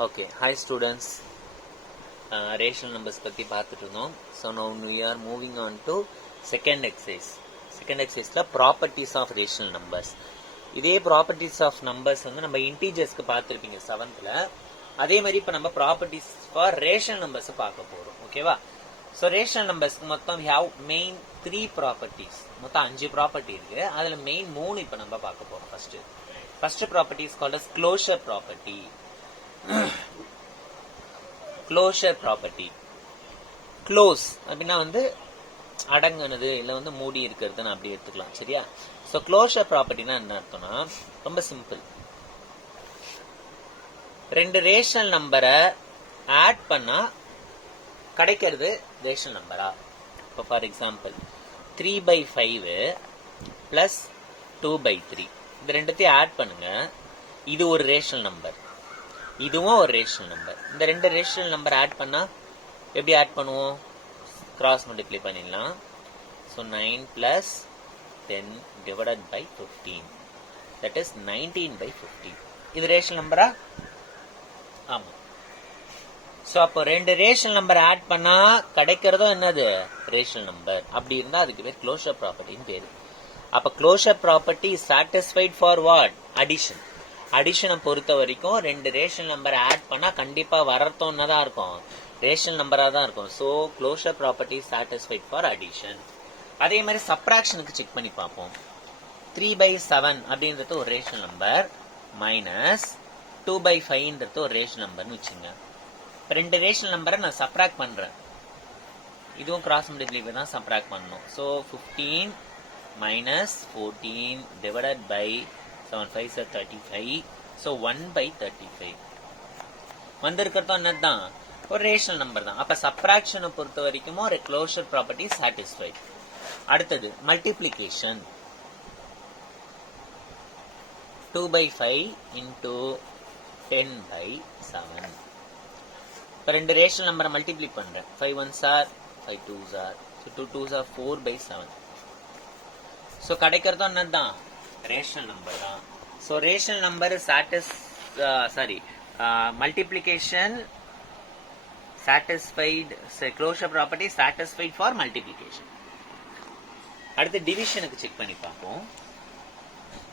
Okay, hi students. Rational numbers பத்தி பார்த்துட்டு இருந்தோம். So now we are moving on to second exercise. Second exerciseல properties of rational numbers. இதே properties of numbers வந்து நம்ம integersக்கு பார்த்துருப்பீங்க 7th. அதே மாதிரி இப்போ நம்ம properties for rational numbers பார்க்க போறோம். ஓகேவா? So rational numbers மொத்தம் we have main 3 properties. மொத்தம் 5 property இருக்கு. அதுல main 3 இப்போ நம்ம பார்க்க போறோம். First property is called as closure property. Closure property. Close அப்படின்னா வந்து அடங்குனது இல்லை வந்து மூடி இருக்கிறதுன்னு அப்படி எடுத்துக்கலாம். சரியா? ஸோ க்ளோஷர் ப்ராப்பர்ட்டினா என்ன அர்த்தம்னா ரொம்ப சிம்பிள். ரெண்டு ரேஷனல் நம்பரை ஆட் பண்ணா கிடைக்கிறது ரேஷனல் நம்பரா? இப்போ ஃபார் எக்ஸாம்பிள் 3/5 பிளஸ் 2/3 இது ரெண்டுத்தையும் ஆட் பண்ணுங்க. இது ஒரு ரேஷனல் நம்பர், இதுவும் ஒரு ரேஷனல் நம்பர். இந்த ரெண்டு ரேஷனல் நம்பர் ஆட் பண்ணா எப்படி ஆட் பண்ணுவோம்? கிராஸ் மல்டிப்ளை பண்ணிடலாம். So 9 plus 10 divided by 15 that is 19/15. இது ரேஷனல் நம்பரா? ஆமா. ஸோ அப்போ ரெண்டு ரேஷனல் நம்பர் ஆட் பண்ணா கிடைக்கிறதும் என்னது? Rational number. அப்படி இருந்தா அதுக்கு பேர் க்ளோஷர் ப்ராப்பர்ட்டின்னு பேரு. அப்ப closure property satisfied for what? Addition. அடிஷனை பொறுத்த வரைக்கும் ரெண்டு ரேஷனல் நம்பர் ஆட் பண்ணா கண்டிப்பா வரத்தோன்னு தான் இருக்கும், ரேஷனல் நம்பரா தான் இருக்கும். So closure property satisfied for addition. அதே மாதிரி சப்ராக்ஷனுக்கு செக் பண்ணி பார்ப்போம். 3/7 அப்படின்றது ஒரு ரேஷனல் நம்பர் மைனஸ் 2/5ன்றது ஒரு ரேஷனல் நம்பர்னு வச்சுங்க. இப்போ ரெண்டு ரேஷனல் நம்பரை நான் சப்ராக்ட் பண்றேன். இதுவும் கிராஸ் மல்டிப்ளை தான் சப்ராக்ட் பண்ணணும். So 15 minus 14 divided by 7 5 35. So 1/35 வந்திருக்கிறதும் என்னதான்? ஒரு ரேஷனல் நம்பர் தான். அப்ப சப்ராக்ஷனை பொறுத்த வரைக்கும் ஒரு க்ளோஷர் ப்ராப்பர்ட்டி சாட்டிஸ்ஃபைட். அடுத்தது மல்டிப்ளிகேஷன். 2/5 into 10/7. இப்ப ரெண்டு ரேஷனல் நம்பரை மல்டிப்ளை பண்றேன். 5 1s are 5 2s are, so 2 2s are 4/7. So கிடைக்கிறதும் என்னதான்? ரேஷனல் நம்பர் தான். So rational number multiplication satisfied, closure property satisfied for multiplication. அடுத்து டிவிஷனுக்கு செக் பண்ணி பார்ப்போம்.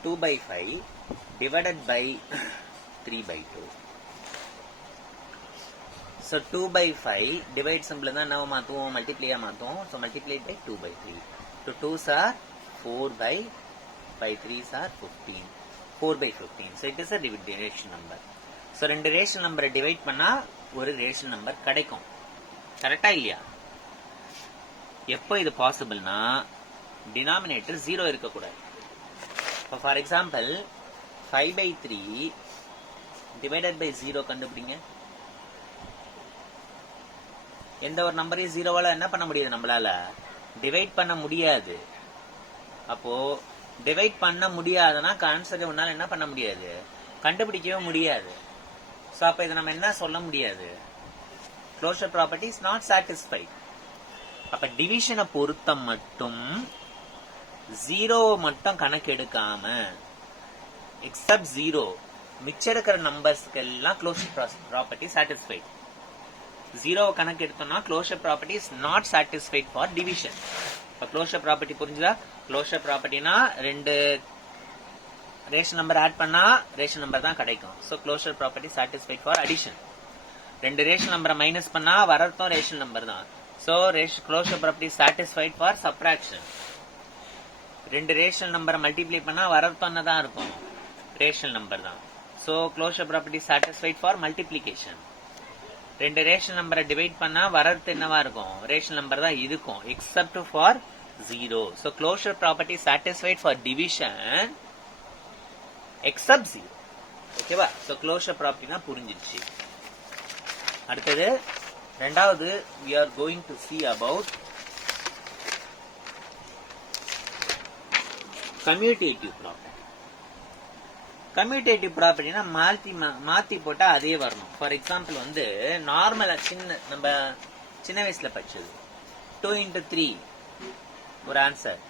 2/5 divided by 3/2. So 2/5 divide simple தான் என்ன மாற்றுவோம்? மல்டிப்ளையா மாற்றுவோம். So multiplied by 2/3. 2 2s are 4/5 3s are 15. 4/15. So it is a division number. So ரெண்டு ரேஷனல் நம்பரை டிவைட் பண்ணா ஒரு ரேஷனல் நம்பர் கிடைக்கும். கரெக்டா இல்லையா? எப்போ இது பாசிபிள்னா டினாமினேட்டர் 0 இருக்கக்கூடாது. இப்போ ஃபார் எக்ஸாம்பிள் 5/3 டிவைடட் பை 0 கண்டுபிடிங்க. எந்த ஒரு நம்பரையும் 0வால என்ன பண்ண முடியாது? நம்மளால டிவைட் பண்ண முடியாது. அப்போ டிவைட் பண்ண முடியாதுன்னா ஆன்சரை உன்னால என்ன பண்ண முடியாது? கண்டுபிடிக்கவே முடியாது. ஸோ அப்போ இதை நம்ம என்ன சொல்ல முடியாது? Closure property is not satisfied. அப்ப டிவிஷனை பொறுத்த மட்டும் 0 மட்டும் கணக்கு எடுக்காம எக்ஸப்ட் 0 மிச்சம் இருக்கிற நம்பர்ஸ்க்கு எல்லாம் க்ளோஷர் ப்ராப்பர்ட்டி சாட்டிஸ்ஃபைட். 0 கணக்கு எடுத்தோம்னா closure property is not satisfied for division. இப்போ க்ளோஷர் ப்ராப்பர்ட்டி புரிஞ்சுதா? க்ளோஷர் ப்ராப்பர்ட்டினா ரெண்டு ரேஷனல் நம்பர் ஆட் பண்ணா ரேஷனல் நம்பர் தான் கிடைக்கும். So closure property satisfied for addition. ரெண்டு ரேஷனல் நம்பரை மைனஸ் பண்ணா வரதும் ரேஷனல் நம்பர் தான். So closure property satisfied for subtraction. ரெண்டு ரேஷனல் நம்பரை மல்டிப்ளை பண்ணா வரது தான் இருக்கும், ரேஷனல் நம்பர் தான். So closure property satisfied for multiplication. ரெண்டு ரேஷனல் நம்பரை டிவைட் பண்ணா வரது என்னவா இருக்கும்? ரேஷனல் நம்பர் தான் இருக்கும் except for 0. So closure property satisfied for division except 0. ஓகேவா? So closure property தான் புரிஞ்சிருச்சு. அடுத்தது ரெண்டாவது we are going to see about commutative property. Commutative ப்ராப்பர்ட்டினா மாத்தி போட்டா அதே வரணும். ஃபார் எக்ஸாம்பிள் வந்து நார்மலா நம்ம சின்ன வயசுல படிச்சது 2 into 3 ஒரு ஆன்சர்.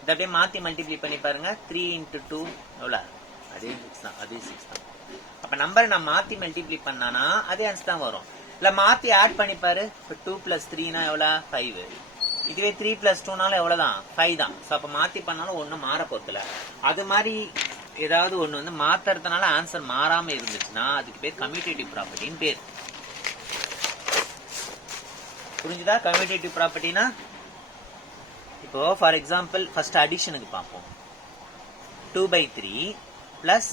இதை அப்படியே மாத்தி மல்டிப்ளை பண்ணி பாருங்க. 3 into 2 எவ்வளோ? அதே 6 தான். அப்ப நம்பரை நான் மாத்தி மல்டிப்ளை பண்ணானா அதே ஆன்சர் தான் வரும். இல்ல மாத்தி ஆட் பண்ணிப்பாரு. இப்ப 2 + 3 எவ்வளவு 5. இதுவே 3 + 2 எவ்வளவுதான் 5 தான். சோ அப்ப மாத்தி பண்ணாலும் ஒண்ணும் மாற போறதில்ல. அது மாதிரி ஏதாவது ஒண்ணு வந்து மாத்துறதுனால ஆன்சர் மாறாம இருந்துச்சுன்னா அதுக்கு பேர் கம்யூட்டேட்டிவ் ப்ராப்பர்ட்டின்னு பேர். புரிஞ்சுதா? கம்யூட்டேட்டிவ் ப்ராப்பர்ட்டினா இப்போ ஃபார் எக்ஸாம்பிள் ஃபர்ஸ்ட் அடிஷனுக்கு பார்ப்போம். 2/3 +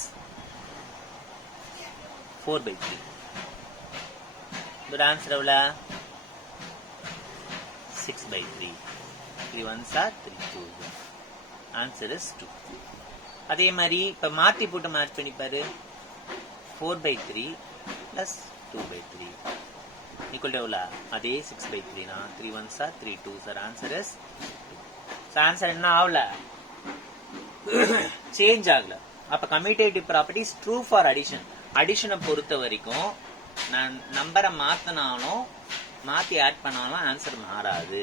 4/3. இதோட ஆன்சர் எவ்வளவு 6/3. 3 1s are 3 2s. Answer is 2. அதே மாதிரி இப்ப மாத்தி போட்டு மேட்ச் பண்ணி பாரு. 4/3 + 2/3 ஈக்குவல் டு எவ்வளவு அதே 6/3 தான். 3 1s are 3 2s. Answer is 2. Answer என்ன ஆகல சேஞ்ச் ஆகல. அப்ப commutative property is true for addition. அடிஷனை பொறுத்த வரைக்கும் நான் நம்பரை மாத்தினாலும் மாத்தி ஆட் பண்ணாலும் ஆன்சர் மாறாது.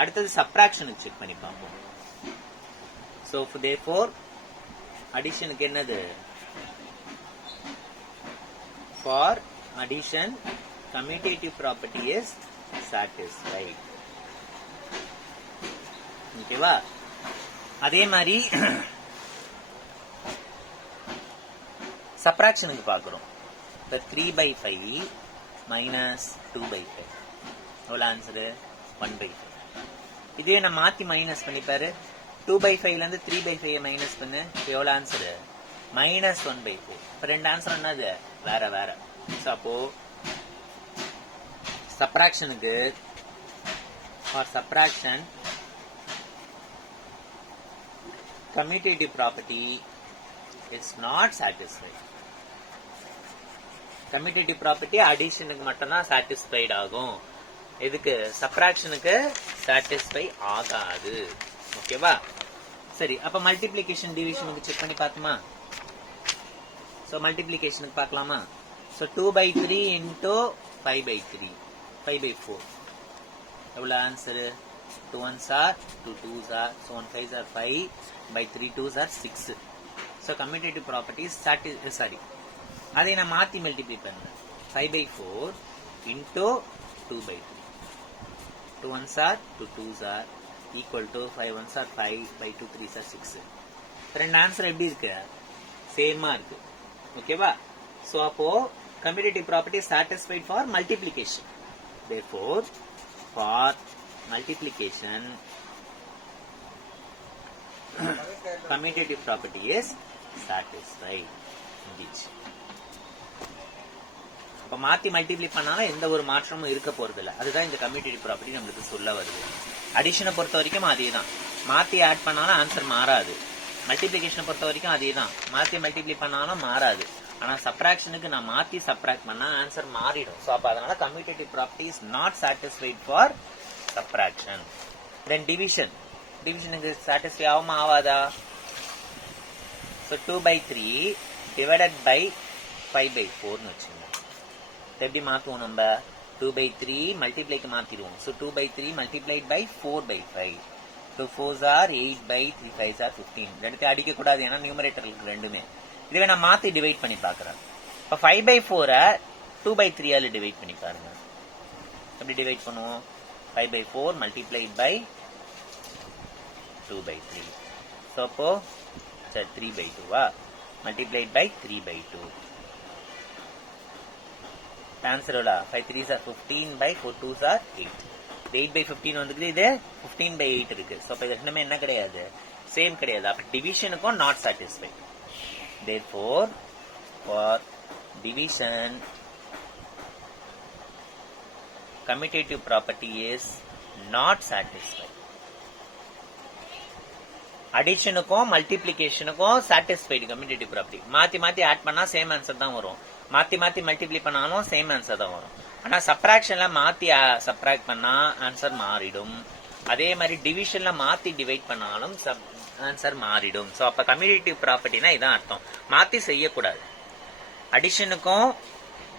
அடுத்தது சப்ட்ராக்ஷனுக்கு செக் பண்ணி பார்ப்போம். சோ therefore அடிஷனுக்கு என்னது for addition commutative property is satisfied. ஓகேவா? அதே மாதிரி சப்ட்ராக்ஷனுக்கு பார்க்கிறோம். இப்ப 3/5 - 2/5 எவ்வளவு ஆன்சரு 1/5. இதுவே நான் மாத்தி மைனஸ் பண்ணிப்பாரு. 2/5 இருந்து 3/5 மைனஸ் பண்ணு. எவ்வளவு ஆன்சரு -1/4. இப்ப ரெண்டு ஆன்சர் என்னது வேற வேற. அப்போ சப்ட்ராக்ஷனுக்கு for subtraction commutative property is not satisfied. commutative property additionக்கு மட்டும் தான் satisfied ஆகும். எதுக்கு சப்ட்ராக்ஷனுக்கு satisfy ஆகாது. ஓகேவா? சரி, அப்ப மல்டிப்ளிகேஷன் டிவிஷனுக்கு செக் பண்ணி பார்த்துமா? சோ மல்டிப்ளிகேஷனுக்கு பார்க்கலாமா? சோ 2/3 into 5/3 5/4 எவ்வளவு answer 2 1s are 2 2s are so 1 5s are 5/3 2s are 6. so commutative property is sorry அதை நான் மாத்தி மல்டிப்ளை பண்றேன். 5/4 into 2/3 2 1s are 2 2s are equal to 5 1s are 5/2 3s are 6. ரெண்டு answer எப்படி இருக்கு சேமா இருக்கு. ஓகேவா? சோ அப்போ commutative property is satisfied for multiplication. therefore for multiplication commutative property is satisfied. அப்ப மாத்தி மல்டிப்ளை பண்ணாலும் எந்த ஒரு மாற்றமும் இருக்க போறது இல்ல. அதுதான் இந்த கம்யூட்டேட்டிவ் ப்ராப்பர்ட்டி நமக்கு சொல்ல வருது. அடிஷனை பொறுத்த வரைக்கும் அதேதான். மாத்தி ஆட் பண்ணாலும் ஆன்சர் மாறாது. மல்டிப்ளிகேஷனை பொறுத்த வரைக்கும் அதேதான். மாத்தி மல்டிப்ளை பண்ணாலும் மாறாது. ஆனா சப்ட்ராக்ஷனுக்கு நான் மாத்தி சப்ட்ராக்ட் பண்ணா ஆன்சர் மாறிடும். சோ அப்ப அதனால commutative property is not satisfied for subtraction. Then டிவிஷனுக்கு சாட்டிஸ்ஃபை ஆகுமா ஆவாதா? சோ 2/3 divided by 5/4 னு வச்சுங்க. எப்படி மாத்துவோம் நம்ம? 2/3 மல்டிப்ளைக்கு மாத்திடுவோம். So 2/3 multiplied by 4/5. so 4s are 8/3 5s are 15. எடுத்து அடிக்க கூடாது, ஏன்னா நியூமரேட்டர் இருக்கு ரெண்டுமே. இதுவே நான் மாத்தி டிவைட் பண்ணி பாக்குறேன். இப்ப 5/4 2/3 ஆல டிவைட் பண்ணி பாருங்க. எப்படி டிவைட் பண்ணுவோம்? 5/4 multiplied by 2/3. so அப்போ 3/2 multiplied by 3/2. ஆன்சர் எவ்வளோ? 5 3s are 15/4 2s are 8. 8/15 வந்துக்குது, இது 15/8 இருக்கு. ஸோ அப்போ இது ரெண்டுமே என்ன கிடையாது, சேம் கிடையாது. அப்போ டிவிஷனுக்கும் not satisfy. therefore for division commutative property is not satisfied. அடிஷனுக்கும் மல்டிப்ளிகேஷனுக்கும் சாட்டிஸ்ஃபைடு கம்யூட்டேட்டிவ் ப்ராப்பர்ட்டி. மாத்தி மாத்தி ஆட் பண்ணா சேம் ஆன்சர் தான் வரும். மாத்தி மாத்தி மல்டிப்ளை பண்ணாலும் சேம் ஆன்சர் தான் வரும். ஆனா சப்ட்ராக்ஷன்ல மாத்தி சப்ட்ராக்ட் பண்ணா ஆன்சர் மாறிடும். அதே மாதிரி டிவிஷன்ல மாத்தி டிவைட் பண்ணாலும் ஆன்சர் மாறிடும். சோ அப்ப கம்யூட்டேட்டிவ் ப்ராப்பர்ட்டினா இதான் அர்த்தம். மாத்தி செய்யக்கூடாது. அடிஷனுக்கும்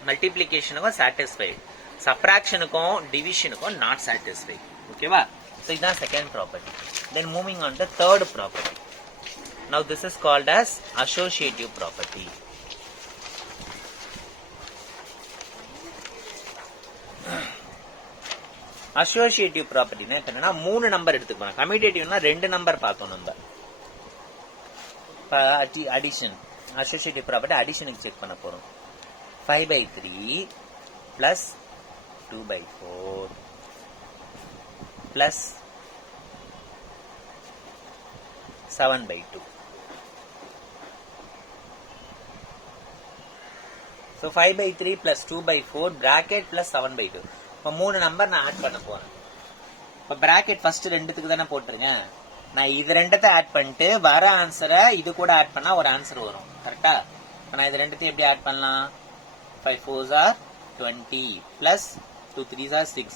மல்டிப்ளிகேஷனுக்கும் சாட்டிஸ்ஃபைடு, சப்ட்ராக்ஷனுக்கும் டிவிஷனுக்கும் நாட் சாட்டிஸ்ஃபைடு. ஓகேவா? So இதுதான் second property. Then moving on to third property. Now this is called as associative property. Associative ப்ராப்பர்ட்டினா என்னன்னா 3 நம்பர் எடுத்துக்கணும். கம்யூட்டேட்டிவ்னா 2 நம்பர் பார்த்தோம் நம்ம. அடிஷன் அசோசியேட்டிவ் ப்ராப்பர்ட்டி அடிஷனுக்கு செக் பண்ண போறோம். 5/3 plus 2/4 plus 7/2. So 5/3 plus 2/4 bracket plus 7/2. இப்போ 3 நம்பர் நான் ஆட் பண்ண போறேன். இப்போ bracket ஃபர்ஸ்ட் ரெண்டுத்துக்கு தானே போட்டுருங்க. நான் இது ரெண்டத்தை ஆட் பண்ணிட்டு வர ஆன்சரை இது கூட ஆட் பண்ணா ஒரு ஆன்சர் வரும். கரெக்டா? இப்போ நான் இது ரெண்டுத்தையும் எப்படி ஆட் பண்ணலாம்? 5 4s are 20 plus 2 3s are 6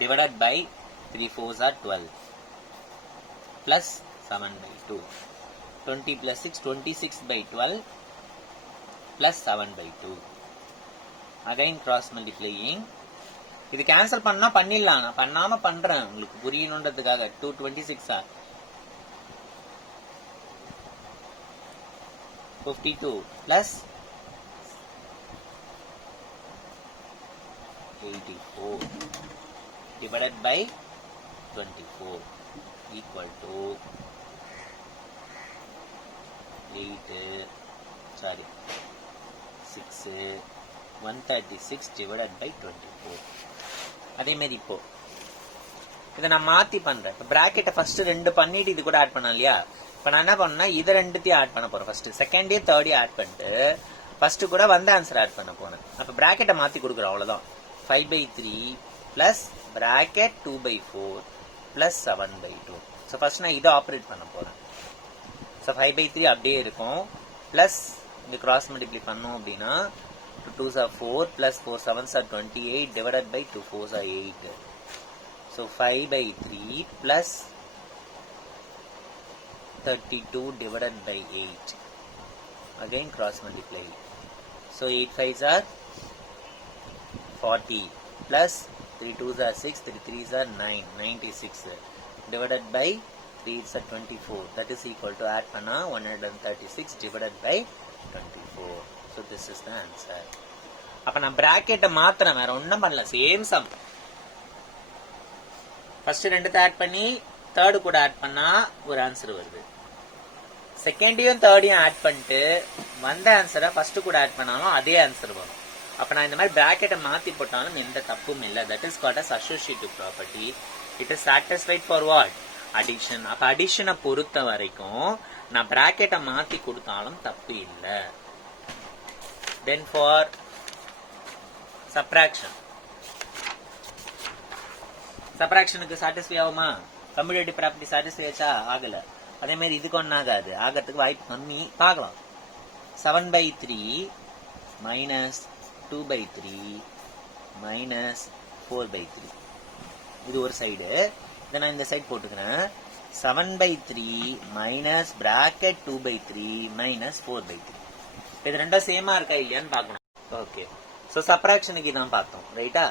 divided by 3 4s are 12 plus 7/2. 20 plus 6 26/12 plus 7/2. Again cross multiplying. இது கேன்சல் பண்ணா பண்ணிடலாம். நான் பண்ணாம பண்றேன் உங்களுக்கு புரியணுன்றதுக்காக. 226 52 plus 84 divided by 24 equal to 136 divided by 24. அதே மாதிரி இப்போ இதை நான் மாத்தி பண்றேன். இப்போ பிராக்கெட்டை ஃபர்ஸ்ட் 2 பண்ணிட்டு இது கூட ஆட் பண்ணலாம் இல்லையா? இப்போ நான் என்ன பண்ணா இது ரெண்டுத்தையும் ஆட் பண்ண போறேன். ஃபர்ஸ்ட் செகண்டையும் தேர்டையும் ஆட் பண்ணிட்டு ஃபர்ஸ்ட் கூட வந்த ஆன்சர் ஆட் பண்ண போறேன். அப்போ பிராக்கெட்டை மாத்தி கொடுக்குறோம், அவ்வளவுதான். 5/3 plus bracket 2/4 plus 7/2. So first நான் இதை ஆப்ரேட் பண்ண போறேன். ஸோ 5/3 அப்படியே இருக்கும். பிளஸ் இங்க கிராஸ் மல்டிப்ளை பண்ணோம் அப்படின்னா 2 2s are 4 plus 4 7s are 28 divided by 2 4s are 8. So 5/3 plus 32 divided by 8. Again cross multiply. So 8 5s are 40 plus 3 2s are 6 3 3s are 9 96 divided by 3 is 24. That is equal to add panna 136 divided by 24. So this is the answer. அப்ப நான் பிராக்கெட்டை மாத்திரம் வேற ஒன்னும் பண்ணல, same some. First ரெண்டுத்தை add பண்ணி third கூட add பண்ணா ஒரு ஆன்சர் வருது. செகண்டையும் தேர்டையும் ஆட் பண்ணிட்டு வந்த ஆன்சரை ஃபர்ஸ்ட் கூட ஆட் பண்ணாலும் அதே ஆன்சர் வரும். அப்ப நான் இந்த மாதிரி பிராக்கெட்டை மாத்தி போட்டாலும் எந்த தப்பும் இல்லை. That is called as associative property. It is satisfied for what? Addition. அப்ப அடிஷனை பொறுத்த வரைக்கும் நான் பிராக்கெட்டை மாத்தி கொடுத்தாலும் தப்பு இல்லை. Then for subtraction, சப்ராக்ஷனுக்கு சாட்டிஸ்ஃபை ஆகுமா? கம்யூட்டேட்டிவ் ப்ராப்பர்ட்டி சாட்டிஸ்ஃபை ஆச்சா? ஆகல. அதே மாதிரி இதுக்கு ஒன்னும் ஆகாது, ஆகிறதுக்கு வாய்ப்பு கம்மி. பார்க்கலாம். 7/3 minus 2/3 minus 4/3. இது ஒரு சைடு. இதை நான் இந்த சைடு போட்டுக்கிறேன். 7/3 minus bracket 2/3 minus 4/3. இது ரெண்டும் சேமா இருக்கா இல்லையான்னு பார்க்கணும். ஓகே. ஸோ சப்ராக்ஷனுக்கு இதான் பார்த்தோம், ரைட்டா?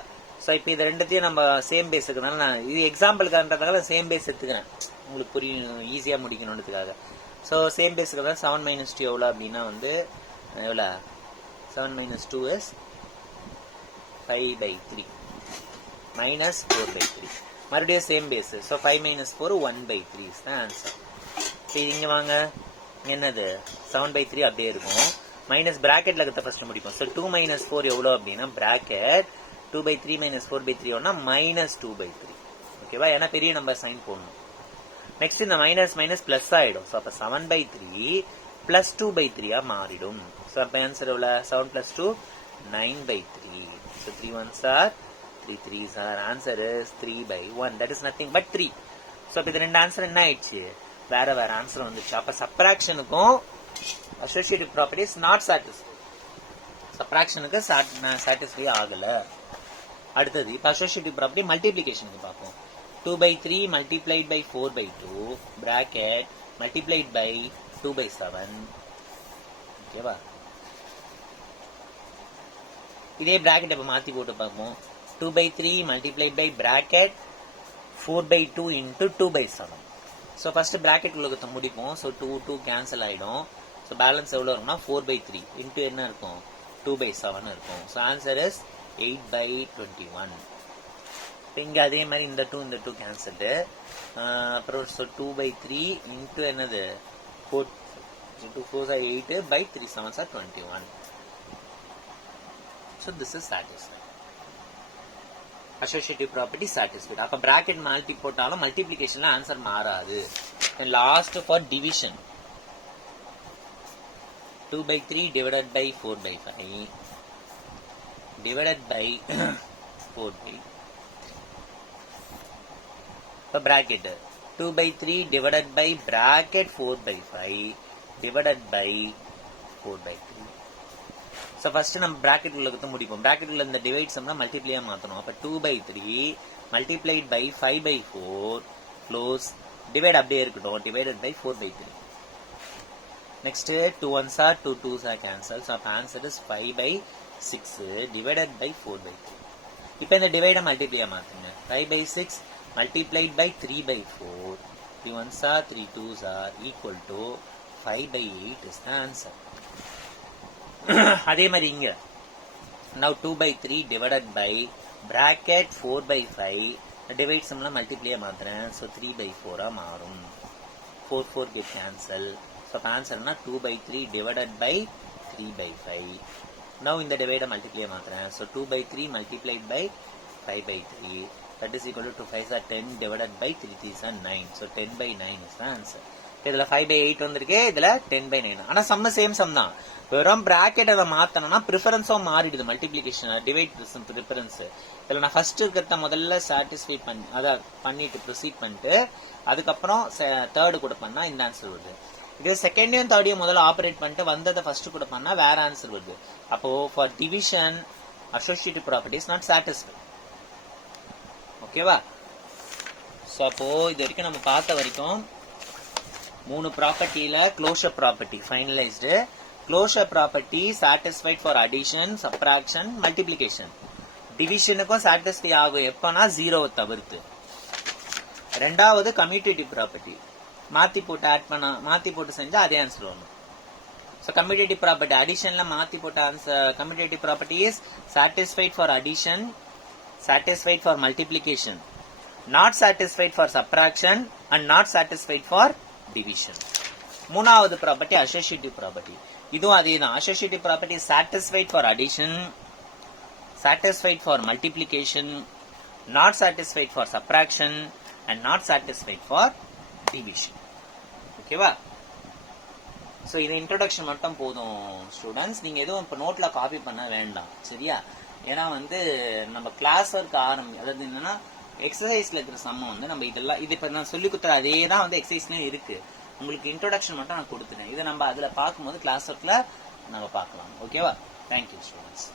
ஸோ இப்போ இது ரெண்டுத்தையும் நம்ம சேம் பேஸுக்கு தானே, நான் இது எக்ஸாம்பிளுக்கான்றதுக்காக சேம் பேஸ் எடுத்துக்கிறேன், உங்களுக்கு புரியும், ஈஸியாக முடிக்கணுன்றதுக்காக. ஸோ சேம் பேஸுக்கு தான் 7 - 2 எவ்வளோ அப்படின்னா வந்து எவ்வளோ? 7 - 2 is 5/3 minus 4/3. மறுபடியும் சேம் பேஸ். ஸோ 5 - 4 1/3 இஸ் தான் ஆன்சர். சரி, இங்கே வாங்க. என்னது? 7/3 அப்படியே இருக்கும். மைனஸ் பிராக்கெட்ல இருக்கிறத ஃபர்ஸ்ட் முடிப்போம். ஸோ 2 - 4 எவ்வளோ அப்படின்னா பிராக்கெட் 2/3 minus 4/3 ஒன்னா -2/3. ஓகேவா? ஏன்னா பெரிய நம்பர் சைன் போடணும். நெக்ஸ்ட் இந்த மைனஸ் மைனஸ் பிளஸ் ஆயிடும். ஸோ அப்போ 7/3 பிளஸ் 2/3 மாறிடும். ஸோ அப்போ ஆன்சர் எவ்வளோ? 7 + 2 9/3. So 3 1s are 3 3s are. Answer is 3/1. That is nothing but 3. So அப்போ இது ரெண்டு ஆன்சர் என்ன ஆயிடுச்சு? வேற வேற ஆன்சர் வந்துச்சு. அப்ப சப்ராக்ஷனுக்கும் அசோசியேட்டிவ் ப்ராப்பர்ட்டிஸ் நாட் சாட்டிஸ்ஃபை. சப்ராக்ஷனுக்கு சாட்டிஸ்ஃபை ஆகல. அடுத்தது இப்ப அசோசியேட்டிவ் ப்ராப்பர்ட்டி மல்டிப்ளிகேஷனுக்கு பார்ப்போம். 2/3 multiplied by 4/2 bracket multiplied by 2/7. ஓகேவா? இதே பிராக்கெட் இப்ப மாத்தி போட்டு பார்ப்போம். 2/3 multiplied by bracket 4/2 into 2/7. So first bracket உலகத்தை முடிப்போம். ஸோ 2 2 கேன்சல் ஆயிடும். ஸோ பேலன்ஸ் எவ்வளோ இருக்கும்னா 4/3 இன்ட்டு என்ன இருக்கும்? 2/7 இருக்கும். So answer is 8/21. இங்க அதே மாதிரி இந்த 2 கேன்சல்டு. அப்புறம் 2/3 இன்ட்டு என்னது 4 2 4s are 8 by 3 7s are 21. So this is satisfied. Associative property satisfied. அப்ப bracket multi போட்டாலும் multiplicationல answer மாறாது. And last for division. 2/3 divided by 4/5 divided by 4/3. இப்ப bracket 2/3 divided by bracket 4/5 divided by 4/3. So first நம்ம bracket உள்ள கொடுத்து முடிப்போம். bracket உள்ள இந்த divide sum multiply மாத்தணும். அப்ப 2/3 multiplied by 5/4 close divide அப்படியே இருக்கட்டும் divided by 4/3. Next 2 1s are 2 2s are cancel. So answer is 5/6 divided by 4/3. இப்போ இந்த divide multiply மாத்துங்க. 5/6 multiplied by 3/4. 3 1s are 3 2s are equal to 5/8 is the answer. அதே மாதிரி இங்க now 2/3 divided by bracket 4/5 divide sum multiply மாத்துறேன். so 3/4 மாறும். 4 4 get cancel. so answer na 2/3 divided by 3/5. now இந்த divide multiply மாத்துறேன். so 2/3 multiplied by 5/3 that is equal to 5 are 10 divided by 3 3 are 9. so 10/9 is the answer. இதுல 5/8 வந்திருக்கு, இதுல 10/9. ஆனா some same some தான். வெறும் bracket அதை மாத்தணும்னா ப்ரிஃபரன்ஸும் மாறிடுது. Multiplication divide preference. இதுல நான் ஃபர்ஸ்ட் இருக்கிறத முதல்ல சாட்டிஸ்ஃபை பண்ணி அதை பண்ணிட்டு ப்ரொசீட் பண்ணிட்டு அதுக்கப்புறம் தேர்டு கூட பண்ணா இந்த ஆன்சர் வருது. இதே செகண்டையும் தேர்டையும் முதல்ல ஆபரேட் பண்ணிட்டு வந்ததை ஃபர்ஸ்ட் கூட பண்ணா வேற ஆன்சர் வருது. அப்போ for division associative property is not satisfy. ஓகேவா? ஸோ அப்போ இது வரைக்கும் நம்ம பார்த்த வரைக்கும் 3 ப்ராப்பர்ட்டியில closure property finalised. Closure property satisfied for addition, subtraction, multiplication. டிவிஷனுக்கும் சாட்டிஸ்ஃபை ஆகும் எப்பனா 0 தவிர்த்து. ரெண்டாவது கம்யூட்டேட்டிவ் ப்ராப்பர்ட்டி மாத்தி போட்டு செஞ்சா அதே ஆன்சர் வரும். ஸோ கம்யூட்டேட்டிவ் ப்ராப்பர்ட்டி அடிஷன்ல மாத்தி போட்ட answer commutative property is satisfied for addition, satisfied for multiplication, not satisfied for subtraction and not satisfied for division. மூணாவது ப்ராப்பர்ட்டி அசோசியேட்டிவ் ப்ராப்பர்ட்டி. இதுவும் அதே தான். Associative property satisfied for addition, satisfied for multiplication, not satisfied for subtraction and not satisfied for division. ஓகேவா? So இது introduction மட்டும் போதும் students. நீங்க எதுவும் இப்போ நோட்ல காப்பி பண்ண வேண்டாம், சரியா? ஏன்னா நம்ம கிளாஸ் ஒர்க் அதாவது என்னன்னா எக்ஸசைஸ்ல இருக்கிற சம்ம நம்ம இதெல்லாம் இது இப்ப நான் சொல்லி கொடுத்துற அதே தான் எக்ஸசைஸ்லயும் இருக்கு. உங்களுக்கு இன்ட்ரோடக்ஷன் மட்டும் நான் கொடுத்துட்டேன். இதை நம்ம அதுல பார்க்கும்போது கிளாஸ் ஒர்க்ல நம்ம பார்க்கலாம். ஓகேவா? Thank you students.